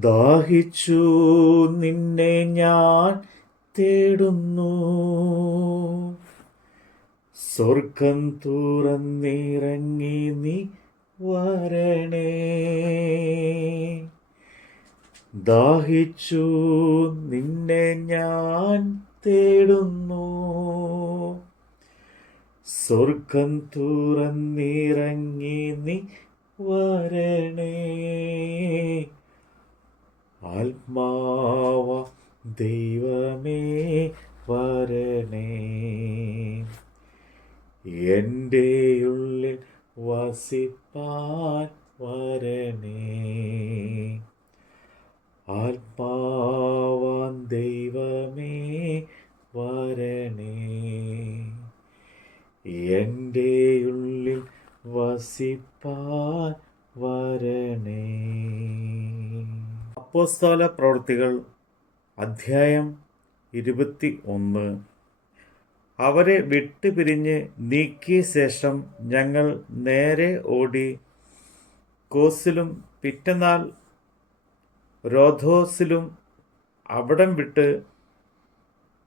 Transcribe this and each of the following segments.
ദാഹിച്ചു നിന്നെ ഞാൻ തേടുന്നു. സ്വർഗം തുറന്നിറങ്ങി നീ വരണേ. ദാഹിച്ചു നിന്നെ ഞാൻ തേടുന്നു. സ്വർഗം തുറന്നിറങ്ങി നീ വരണേ. ആത്മാവ ദൈവമേ വരണേ. എന്റെ ഉള്ളിൽ വസിപ്പാൻ വരണേ. ആത്മാവാൻ ദൈവമേ വരണേ. എന്റെ ഉള്ളിൽ വസിപ്പാൻ വരണേ. അപ്പോസ്തല പ്രവൃത്തികൾ അധ്യായം ഇരുപത്തി ഒന്ന് അവരെ വിട്ടുപിരിഞ്ഞ് നീക്കിയ ശേഷം ഞങ്ങൾ നേരെ ഓടി കോസിലും പിറ്റന്നാൾ റോധോസിലും അവിടം വിട്ട്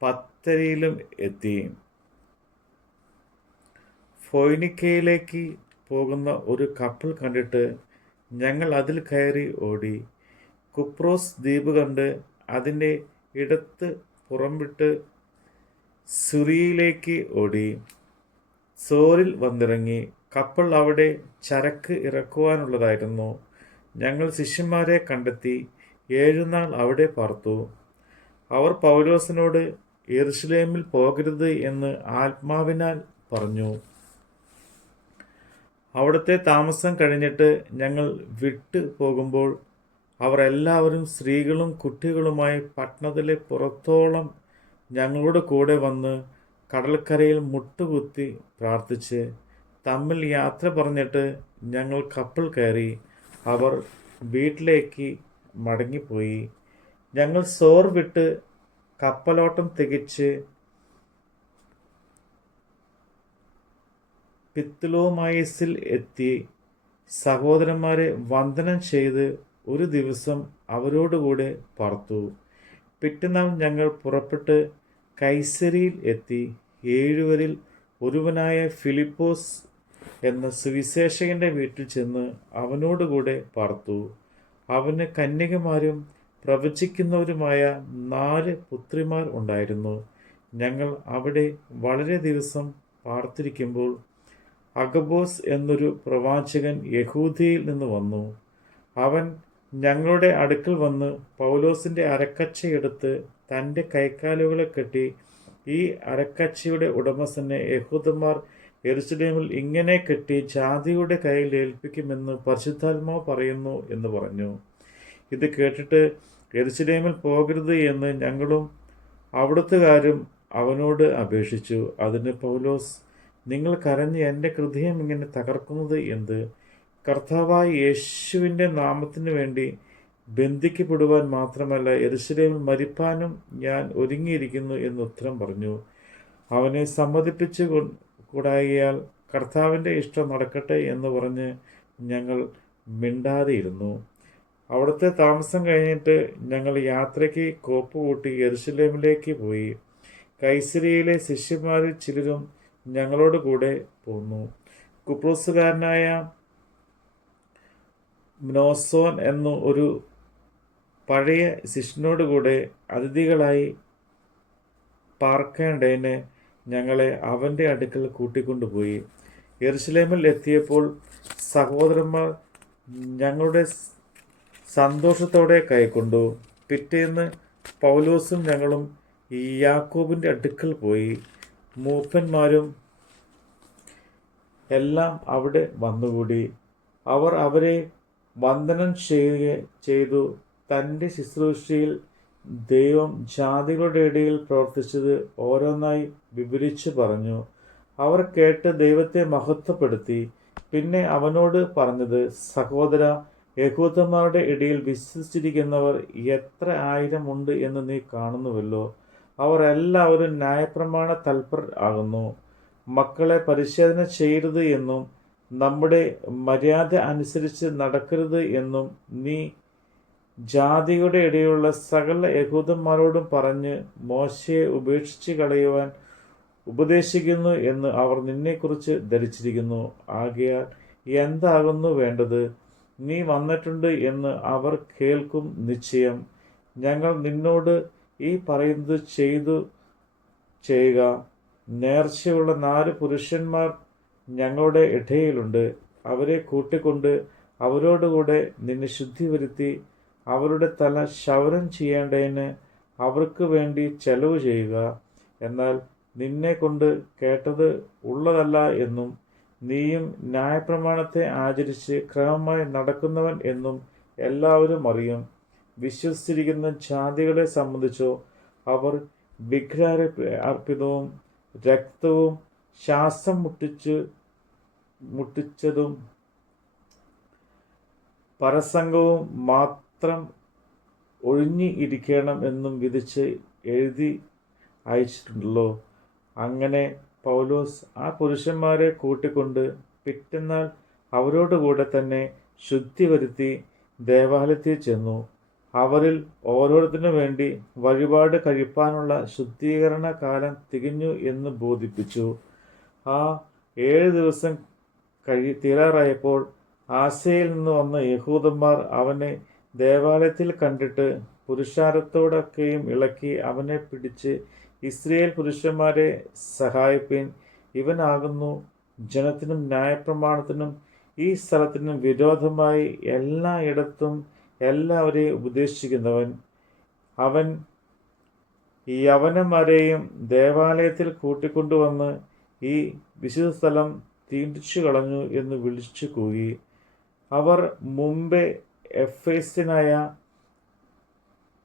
പത്തരയിലും എത്തി. ഫോയിനിക്കയിലേക്ക് പോകുന്ന ഒരു കപ്പൽ കണ്ടിട്ട് ഞങ്ങൾ അതിൽ കയറി ഓടി. കുപ്രോസ് ദ്വീപ് കണ്ട് അതിന്റെ ഇടത്ത് പുറംവിട്ട് സുറിയയിലേക്ക് ഓടി. സോറിൽ വന്നിറങ്ങി. കപ്പൽ അവിടെ ചരക്ക് ഇറക്കുവാനുള്ളതായിരുന്നു. ഞങ്ങൾ ശിഷ്യന്മാരെ കണ്ടെത്തി ഏഴുനാൾ അവിടെ പാർത്തു. അവർ പൗലോസിനോട് എറുസലേമിൽ പോകരുത് എന്ന് ആത്മാവിനാൽ പറഞ്ഞു. അവിടുത്തെ താമസം കഴിഞ്ഞിട്ട് ഞങ്ങൾ വിട്ടു പോകുമ്പോൾ അവർ എല്ലാവരും സ്ത്രീകളും കുട്ടികളുമായി പട്ടണത്തിലെ പുറത്തോളം ഞങ്ങളുടെ കൂടെ വന്ന് കടൽക്കരയിൽ മുട്ടുകുത്തി പ്രാർത്ഥിച്ച് തമ്മിൽ യാത്ര പറഞ്ഞിട്ട് ഞങ്ങൾ കപ്പൽ കയറി അവർ വീട്ടിലേക്ക് മടങ്ങിപ്പോയി. ഞങ്ങൾ സോർ വിട്ട് കപ്പലോട്ടം തികച്ച് പിത്തുലോമായസിൽ എത്തി. സഹോദരന്മാരെ വന്ദനം ചെയ്ത് ഒരു ദിവസം അവരോടുകൂടെ പറത്തു പിറ്റന്നാൾ ഞങ്ങൾ പുറപ്പെട്ട് കൈസരിയിൽ എത്തി. ഏഴുവരിൽ ഒരുവനായ ഫിലിപ്പോസ് എന്ന സുവിശേഷകന്റെ വീട്ടിൽ ചെന്ന് അവനോടുകൂടെ പാർത്തു. അവന് കന്യകമാരും പ്രവചിക്കുന്നവരുമായ നാല് പുത്രിമാർ ഉണ്ടായിരുന്നു. ഞങ്ങൾ അവിടെ വളരെ ദിവസം പാർത്തിരിക്കുമ്പോൾ അഗബോസ് എന്നൊരു പ്രവാചകൻ യഹൂദിയിൽ നിന്ന് വന്നു. അവൻ ഞങ്ങളുടെ അടുക്കൽ വന്ന് പൗലോസിന്റെ അരക്കച്ചയെടുത്ത് തന്റെ കൈക്കാലുകളെ കെട്ടി ഈ അരക്കച്ചയുടെ ഉടമസ്ഥനെ യഹൂദന്മാർ എരുസലേമിൽ ഇങ്ങനെ കെട്ടി ജാതിയുടെ കയ്യിൽ ഏൽപ്പിക്കുമെന്ന് പരിശുദ്ധാത്മാവ് പറയുന്നു എന്ന് പറഞ്ഞു. ഇത് കേട്ടിട്ട് എരുസലേമിൽ പോകരുത് എന്ന് ഞങ്ങളും അവിടുത്തുകാരും അവനോട് അപേക്ഷിച്ചു. അതിന് പൗലോസ് നിങ്ങൾ കരഞ്ഞ് എന്റെ ഹൃദയം ഇങ്ങനെ തകർക്കുന്നത് എന്ത്? കർത്താവായ യേശുവിന്റെ നാമത്തിന് വേണ്ടി ബന്ധിക്കപ്പെടുവാൻ മാത്രമല്ല എരുസലേമിൽ മരിപ്പാനും ഞാൻ ഒരുങ്ങിയിരിക്കുന്നു എന്ന് ഉത്തരം പറഞ്ഞു. അവനെ സമ്മതിപ്പിച്ച് കൂടായിയാൽ കർത്താവിന്റെ ഇഷ്ടം നടക്കട്ടെ എന്ന് പറഞ്ഞ് ഞങ്ങൾ മിണ്ടാതെയിരുന്നു. അവിടുത്തെ താമസം കഴിഞ്ഞിട്ട് ഞങ്ങൾ യാത്രയ്ക്ക് കോപ്പ് കൂട്ടി എരുസലേമിലേക്ക് പോയി. കൈസരിയിലെ ശിഷ്യന്മാരിൽ ചിലരും ഞങ്ങളോട് കൂടെ പോന്നു. കുപ്രോസുകാരനായ മ്നോസോൻ എന്ന ഒരു പഴയ ശിഷ്യനോടുകൂടെ അതിഥികളായി പാർക്കേണ്ടതിന് ഞങ്ങളെ അവന്റെ അടുക്കൽ കൂട്ടിക്കൊണ്ടുപോയി. എറുസലേമിൽ എത്തിയപ്പോൾ സഹോദരന്മാർ ഞങ്ങളുടെ സന്തോഷത്തോടെ കൈക്കൊണ്ടു. പിറ്റേന്ന് പൗലോസും ഞങ്ങളും യാക്കോബിന്റെ അടുക്കൽ പോയി. മൂപ്പന്മാരും എല്ലാം അവിടെ വന്നുകൂടി. അവർ അവരെ വന്ദനം ചെയ്യുക ചെയ്തു. തന്റെ ശുശ്രൂഷയിൽ ദൈവം ജാതികളുടെ ഇടയിൽ പ്രവർത്തിച്ചത് ഓരോന്നായി വിവരിച്ചു പറഞ്ഞു. അവർ കേട്ട് ദൈവത്തെ മഹത്വപ്പെടുത്തി. പിന്നെ അവനോട് പറഞ്ഞത് സഹോദര യഹൂദന്മാരുടെ ഇടയിൽ വിശ്വസിച്ചിരിക്കുന്നവർ എത്ര ആയിരം ഉണ്ട് എന്ന് നീ കാണുന്നുവല്ലോ. അവർ എല്ലാവരും ന്യായപ്രമാണ തൽപർ ആകുന്നു. മക്കളെ പരിശോധന ചെയ്യരുത് എന്നും നമ്മുടെ മര്യാദ അനുസരിച്ച് നടക്കരുത് എന്നും നീ ജാതിയുടെ ഇടയുള്ള സകല യഹൂദന്മാരോടും പറഞ്ഞ് മോശയെ ഉപേക്ഷിച്ച് കളയുവാൻ ഉപദേശിക്കുന്നു എന്ന് അവർ നിന്നെക്കുറിച്ച് ധരിച്ചിരിക്കുന്നു. ആകയാൽ എന്താകുന്നു വേണ്ടത്? നീ വന്നിട്ടുണ്ട് എന്ന് അവർ കേൾക്കും നിശ്ചയം. ഞങ്ങൾ നിന്നോട് ഈ പറയുന്നത് ചെയ്തു ചെയ്യുക. നേർച്ചയുള്ള നാല് പുരുഷന്മാർ ഞങ്ങളുടെ ഇടയിലുണ്ട്. അവരെ കൂട്ടിക്കൊണ്ട് അവരോടുകൂടെ നിന്നെ ശുദ്ധി വരുത്തി അവരുടെ തല ശവരം ചെയ്യേണ്ടതിന് അവർക്ക് വേണ്ടി ചെലവ് ചെയ്യുക. എന്നാൽ നിന്നെ കൊണ്ട് കേട്ടത് ഉള്ളതല്ല എന്നും നീയും ന്യായപ്രമാണത്തെ ആചരിച്ച് ക്രമമായി നടക്കുന്നവൻ എന്നും എല്ലാവരും അറിയും. വിശ്വസിച്ചിരിക്കുന്ന ജാതികളെ സംബന്ധിച്ചോ അവർ വിഗ്രഹ അർപ്പിതവും രക്തവും ശ്വാസം മുട്ടിച്ച് മുട്ടിച്ചതും പരസംഗവും മാത്രം ഒഴിഞ്ഞു ഇരിക്കണം എന്നും വിധിച്ച് എഴുതി അയച്ചിട്ടുണ്ടല്ലോ. അങ്ങനെ പൗലോസ് ആ പുരുഷന്മാരെ കൂട്ടിക്കൊണ്ട് പിറ്റന്നാൾ അവരോടുകൂടെ തന്നെ ശുദ്ധി വരുത്തി ദേവാലയത്തിൽ ചെന്നു. അവരിൽ ഓരോരുത്തരും വേണ്ടി വഴിപാട് കഴിപ്പാനുള്ള ശുദ്ധീകരണ കാലം തികഞ്ഞു എന്ന് ബോധിപ്പിച്ചു. ആ ഏഴ് ദിവസം കഴി തീരാറായപ്പോൾ ആശയിൽ നിന്ന് വന്ന യഹൂദന്മാർ അവനെ ദേവാലയത്തിൽ കണ്ടിട്ട് പുരുഷാരത്തോടൊക്കെയും ഇളക്കി അവനെ പിടിച്ച് ഇസ്രയേൽ പുരുഷന്മാരെ സഹായിപ്പിൻ. ഇവനാകുന്നു ജനത്തിനും ന്യായപ്രമാണത്തിനും ഈ സ്ഥലത്തിനും വിരോധമായി എല്ലായിടത്തും എല്ലാവരെയും ഉപദേശിക്കുന്നവൻ. അവൻ യവനന്മാരെയും ദേവാലയത്തിൽ കൂട്ടിക്കൊണ്ടുവന്ന് ഈ വിശുദ്ധ സ്ഥലം തീണ്ടിച്ചു കളഞ്ഞു എന്ന് വിളിച്ചു കൂകി. അവർ മുമ്പേ എഫേസ്യനായ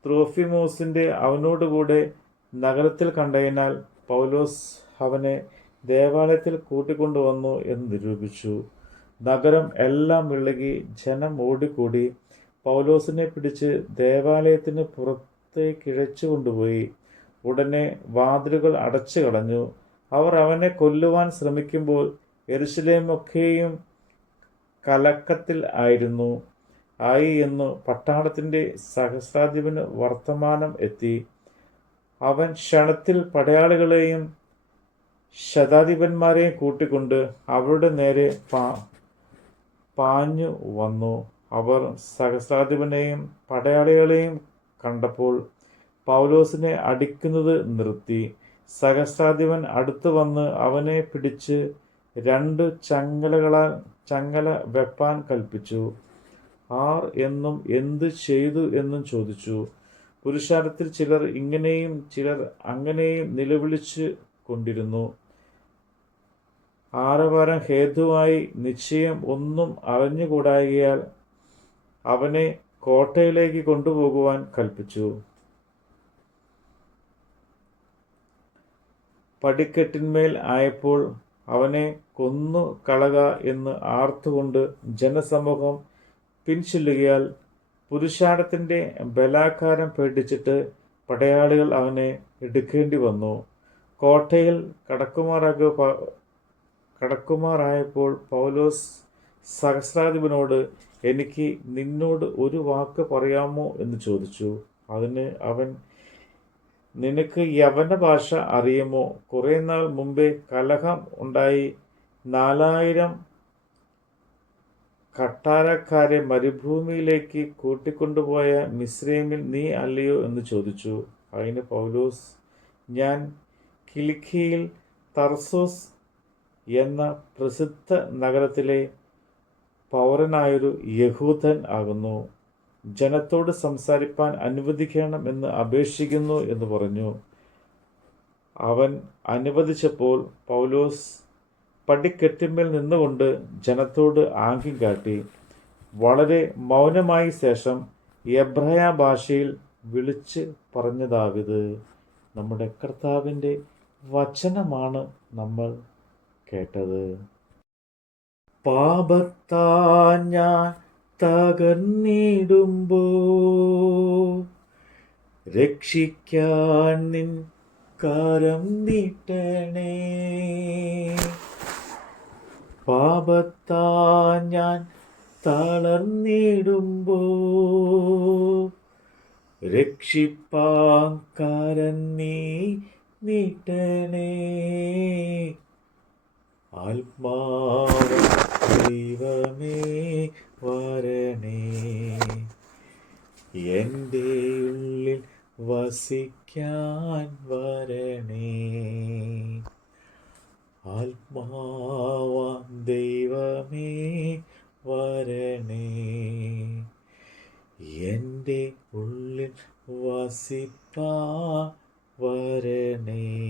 ത്രോഫിമോസിന്റെ അവനോടുകൂടെ നഗരത്തിൽ കണ്ടതിനാൽ പൗലോസ് അവനെ ദേവാലയത്തിൽ കൂട്ടിക്കൊണ്ടുവന്നു എന്ന് നിരൂപിച്ചു. നഗരം എല്ലാം ഇളകി ജനം ഓടിക്കൂടി. പൗലോസിനെ പിടിച്ച് ദേവാലയത്തിന് പുറത്തേക്കിഴച്ചു കൊണ്ടുപോയി. ഉടനെ വാതിലുകൾ അടച്ചു കളഞ്ഞു. അവർ അവനെ കൊല്ലുവാൻ ശ്രമിക്കുമ്പോൾ എരുസലേമൊക്കെയും കലക്കത്തിൽ ആയിരുന്നു. ആയി എന്നു പട്ടാളത്തിന്റെ സഹസ്രാധിപന് വർത്തമാനം എത്തി. അവൻ ക്ഷണത്തിൽ പടയാളികളെയും ശതാധിപന്മാരെയും കൂട്ടിക്കൊണ്ട് അവരുടെ നേരെ പാ പാഞ്ഞു വന്നു. അവർ സഹസ്രാധിപനെയും പടയാളികളെയും കണ്ടപ്പോൾ പൗലോസിനെ അടിക്കുന്നത് നിർത്തി. സഹസ്രാധിപൻ അടുത്തു വന്ന് അവനെ പിടിച്ച് രണ്ട് ചങ്ങലകളാൽ ചങ്ങല വെപ്പാൻ കൽപ്പിച്ചു. ആർ എന്നും എന്ത് ചെയ്തു എന്നും ചോദിച്ചു. പുരുഷാരത്തിൽ ചിലർ ഇങ്ങനെയും ചിലർ അങ്ങനെയും നിലവിളിച്ച് കൊണ്ടിരുന്നു. ആരവാരം ഹേതുവായി നിശ്ചയം ഒന്നും അറിഞ്ഞുകൂടായകയാൽ അവനെ കോട്ടയിലേക്ക് കൊണ്ടുപോകുവാൻ കൽപ്പിച്ചു. പടിക്കെട്ടിന്മേൽ ആയപ്പോൾ അവനെ കൊന്നു കളക എന്ന് ആർത്തുകൊണ്ട് ജനസമൂഹം പിൻചൊല്ലുകയാൽ പുരുഷാരത്തിന്റെ ബലാകാരം പേടിച്ചിട്ട് പടയാളികൾ അവനെ എടുക്കേണ്ടി വന്നു. കോട്ടയിൽ കടക്കുമാറാക കടക്കുമാറായപ്പോൾ പൗലോസ് സഹസ്രാധിപനോട് എനിക്ക് നിന്നോട് ഒരു വാക്ക് പറയാമോ എന്ന് ചോദിച്ചു. അതിന് അവൻ നിനക്ക് യവന ഭാഷ അറിയുമോ? കുറേ നാൾ മുമ്പേ കലഹം ഉണ്ടായി. നാലായിരം കട്ടാരക്കാരെ മരുഭൂമിയിലേക്ക് കൂട്ടിക്കൊണ്ടുപോയ മിസ്രൈമിൽ നീ അല്ലയോ എന്ന് ചോദിച്ചു. അതിന് പൗലോസ് ഞാൻ കിലിക്കിയിൽ തർസോസ് എന്ന പ്രസിദ്ധ നഗരത്തിലെ പൗരനായൊരു യഹൂദൻ ആകുന്നു. ജനത്തോട് സംസാരിപ്പാൻ അനുവദിക്കണം എന്ന് അപേക്ഷിക്കുന്നു എന്ന് പറഞ്ഞു. അവൻ അനുവദിച്ചപ്പോൾ പൗലോസ് പടിക്കെട്ടിന്മേൽ നിന്നുകൊണ്ട് ജനത്തോട് ആംഗ്യം കാട്ടി. വളരെ മൗനമായ ശേഷം എബ്രയ ഭാഷയിൽ വിളിച്ച് പറഞ്ഞതാവിത് നമ്മുടെ കർത്താവിന്റെ വചനമാണ് നമ്മൾ കേട്ടത്. പാപത്താ ഞാൻ തകർന്നിടുമ്പോ രക്ഷിക്കാൻ നിൻ കരം നീട്ടണേ. പാപത്താ ഞാൻ തളർന്നിടുമ്പോ രക്ഷിപ്പാക്കാരൻ നീ നീട്ടണേ. ആത്മാവ ദൈവമേ വരണേ. എന്റെ ഉള്ളിൽ വസിക്കാൻ വരണേ. ആത്മാവ ദൈവമേ വരണേ. എന്റെ ഉള്ളിൽ വസിപ്പാ വരണേ.